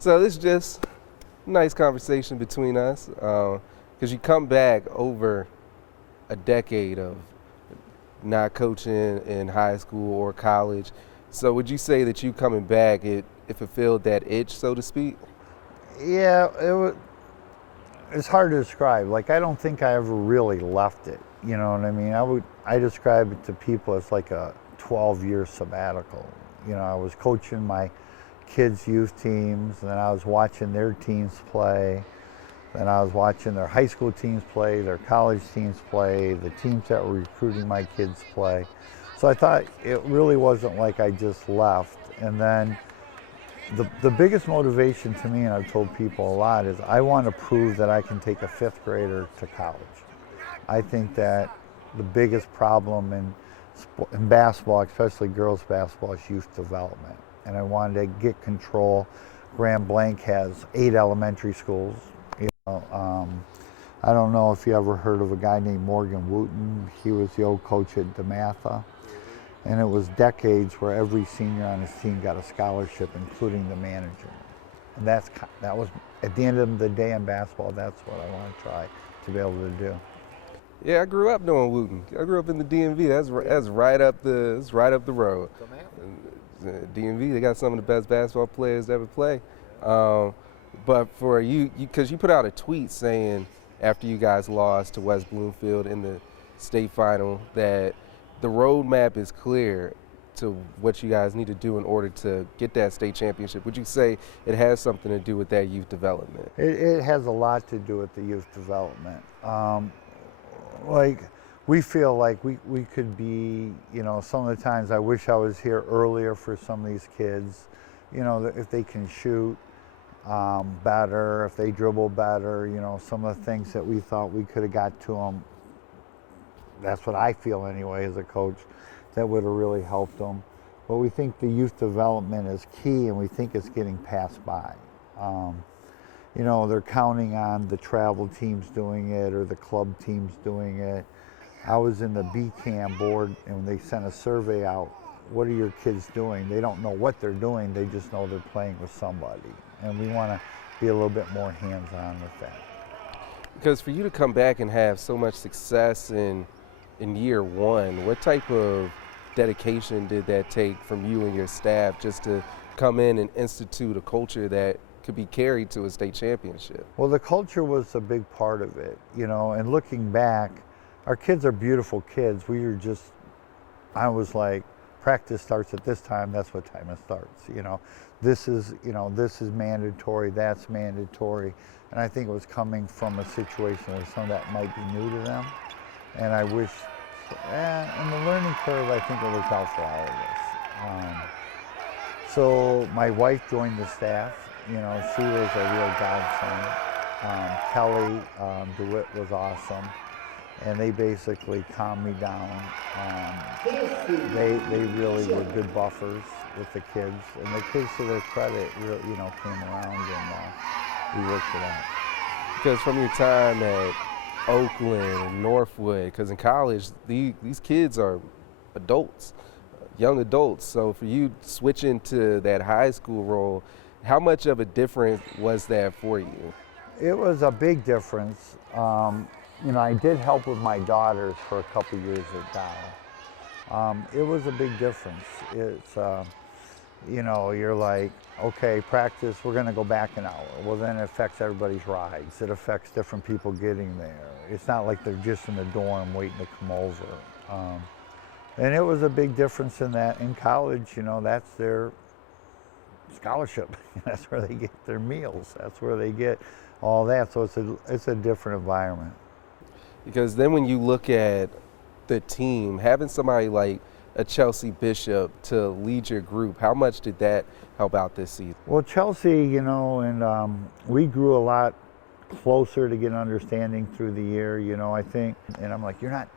So this is just a nice conversation between us because you come back over a decade of not coaching in high school or college. So would you say that you coming back, it fulfilled that itch, so to speak? Yeah, it's hard to describe. Like, I don't think I ever really left it. You know what I mean? I describe it to people as like a 12-year sabbatical. You know, I was coaching my kids' youth teams, and then I was watching their teams play. Then I was watching their high school teams play, their college teams play, the teams that were recruiting my kids play. So I thought it really wasn't like I just left. And then the biggest motivation to me, and I've told people a lot, is I want to prove that I can take a fifth grader to college. I think that the biggest problem in basketball, especially girls basketball, is youth development. And I wanted to get control. Grand Blanc has 8 elementary schools. I don't know if you ever heard of a guy named Morgan Wooten. He was the old coach at DeMatha. And it was decades where every senior on his team got a scholarship, including the manager. And that was, at the end of the day in basketball, that's what I want to try to be able to do. Yeah, I grew up knowing Wooten. I grew up in the DMV. That's right up the road. DMV, they got some of the best basketball players to ever play. But for you, because you put out a tweet saying after you guys lost to West Bloomfield in the state final that the roadmap is clear to what you guys need to do in order to get that state championship. Would you say it has something to do with that youth development? It has a lot to do with the youth development. Like, we feel like we could be, you know, some of the times I wish I was here earlier for some of these kids. You know, if they can shoot better, if they dribble better, you know, some of the things that we thought we could have got to them. That's what I feel anyway as a coach, that would have really helped them. But we think the youth development is key, and we think it's getting passed by. You know, they're counting on the travel teams doing it or the club teams doing it. I was in the BCAM board, and they sent a survey out. What are your kids doing? They don't know what they're doing. They just know they're playing with somebody. And we want to be a little bit more hands-on with that. Because for you to come back and have so much success in year one, what type of dedication did that take from you and your staff just to come in and institute a culture that could be carried to a state championship? Well, the culture was a big part of it, you know, and looking back, our kids are beautiful kids. I was like, practice starts at this time, that's what time it starts, you know. This is mandatory, that's mandatory. And I think it was coming from a situation where some of that might be new to them. And I wish, in the learning curve, I think it worked out for all of us. So my wife joined the staff. You know, she was a real godsend. Kelly DeWitt was awesome. And they basically calmed me down. They really were good buffers with the kids. And the kids, to their credit, really, you know, came around and we worked it out. Because from your time at Oakland and Northwood, because in college, these kids are adults, young adults. So for you switching to that high school role, how much of a difference was that for you? It was a big difference. You know, I did help with my daughters for a couple years at Dow. It was a big difference. It's, you know, you're like, okay, practice, we're going to go back an hour. Well, then it affects everybody's rides. It affects different people getting there. It's not like they're just in the dorm waiting to come over. And it was a big difference in that. In college, you know, that's their scholarship. That's where they get their meals. That's where they get all that. So it's a different environment. Because then when you look at the team, having somebody like a Chelsea Bishop to lead your group, how much did that help out this season? Well, Chelsea, you know, and we grew a lot closer to get an understanding through the year, you know, I think. And I'm like, you're not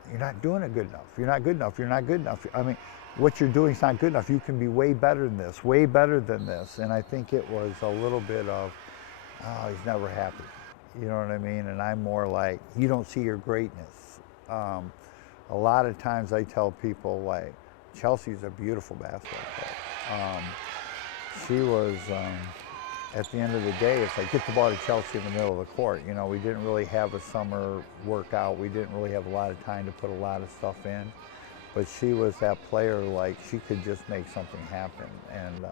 doing it good enough. You're not good enough. You're not good enough. I mean, what you're doing is not good enough. You can be way better than this, way better than this. And I think it was a little bit of, oh, he's never happy. You know what I mean? And I'm more like, you don't see your greatness. A lot of times I tell people, like, Chelsea's a beautiful basketball player. at the end of the day, it's like get the ball to Chelsea in the middle of the court. You know, we didn't really have a summer workout. We didn't really have a lot of time to put a lot of stuff in. But she was that player, like she could just make something happen. And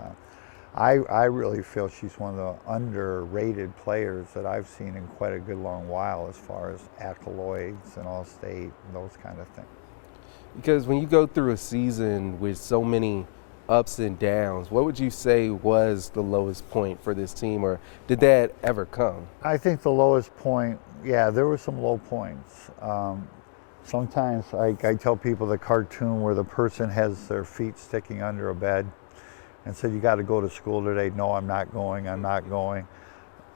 I really feel she's one of the underrated players that I've seen in quite a good long while as far as accolades and All-State and those kind of things. Because when you go through a season with so many ups and downs, what would you say was the lowest point for this team, or did that ever come? I think the lowest point, yeah, there were some low points. Sometimes I tell people the cartoon where the person has their feet sticking under a bed and said, you got to go to school today. No, I'm not going, I'm not going.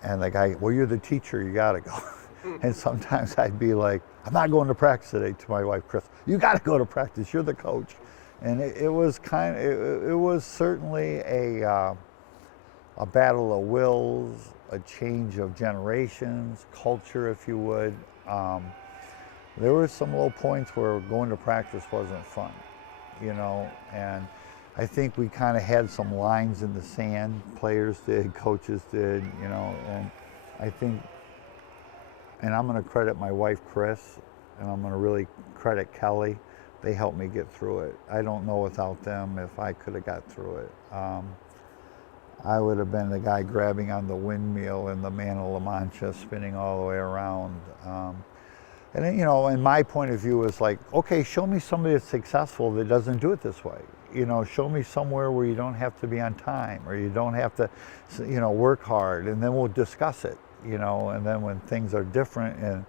And the guy, well, you're the teacher, you got to go. And sometimes I'd be like, I'm not going to practice today, to my wife, Chris. You got to go to practice, you're the coach. And it was it was certainly a battle of wills, a change of generations, culture, if you would. There were some low points where going to practice wasn't fun, you know, and I think we kind of had some lines in the sand. Players did, coaches did, you know, and I think, and I'm going to credit my wife, Chris, and I'm going to really credit Kelly. They helped me get through it. I don't know without them if I could have got through it. I would have been the guy grabbing on the windmill in the Man of La Mancha, spinning all the way around. And then, you know, and my point of view is like, okay, show me somebody that's successful that doesn't do it this way. You know, show me somewhere where you don't have to be on time or you don't have to, you know, work hard, and then we'll discuss it, you know, and then when things are different and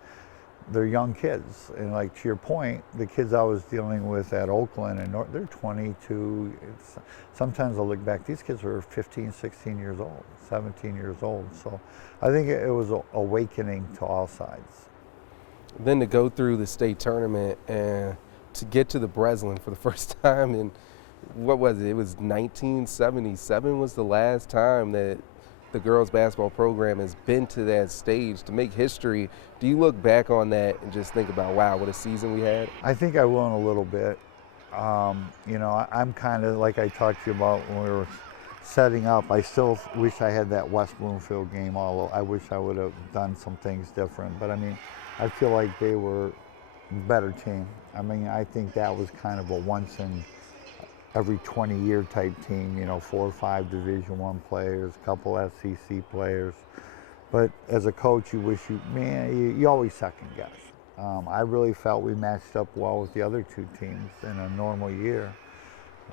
they're young kids. And like to your point, the kids I was dealing with at Oakland, and they're 22. Sometimes I look back, these kids were 15, 16 years old, 17 years old. So I think it was an awakening to all sides. Then to go through the state tournament and to get to the Breslin for the first time in, what was it? It was 1977 was the last time that the girls basketball program has been to that stage to make history. Do you look back on that and just think about, wow, what a season we had? I think I will in a little bit. You know, I'm kind of like I talked to you about when we were setting up. I still wish I had that West Bloomfield game, although I wish I would have done some things different. But I mean, I feel like they were a better team. I mean, I think that was kind of a once in every 20-year type team, you know, 4 or 5 Division I players, a couple SEC players. But as a coach, you wish you always second guess. I really felt we matched up well with the other 2 teams in a normal year.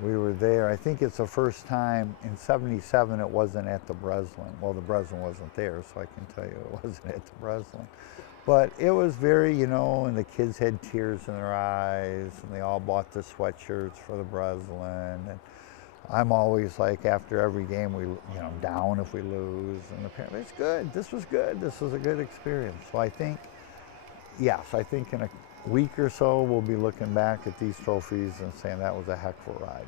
We were there. I think it's the first time in '77 it wasn't at the Breslin. Well, the Breslin wasn't there, so I can tell you it wasn't at the Breslin. But it was very, you know, and the kids had tears in their eyes, and they all bought the sweatshirts for the Breslin. And I'm always like, after every game, we, you know, down if we lose. And the parents, it's good. This was good. This was a good experience. So I think, yes, I think in a week or so, we'll be looking back at these trophies and saying that was a heck of a ride.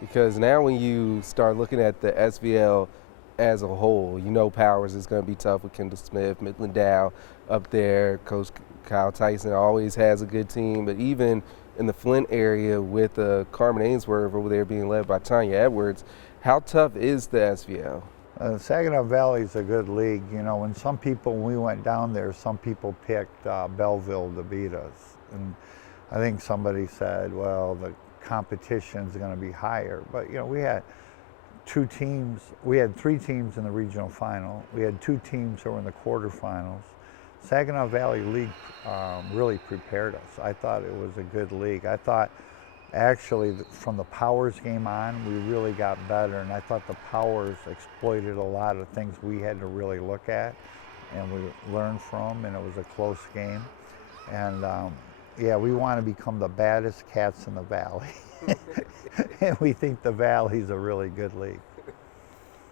Because now when you start looking at the SVL as a whole, you know Powers is going to be tough with Kendall Smith, Midland Dow up there. Coach Kyle Tyson always has a good team, but even in the Flint area with Carmen Ainsworth over there being led by Tanya Edwards, how tough is the SVL? Saginaw Valley is a good league. You know, when we went down there, some people picked Belleville to beat us. And I think somebody said, well, the competition's going to be higher. But, you know, we had 3 teams in the regional final. We had 2 teams who were in the quarterfinals. Saginaw Valley League really prepared us. I thought it was a good league. I thought actually from the Powers game on, we really got better, and I thought the Powers exploited a lot of things we had to really look at and we learned from, and it was a close game. And yeah, we want to become the baddest cats in the valley. And we think the Valley's a really good league.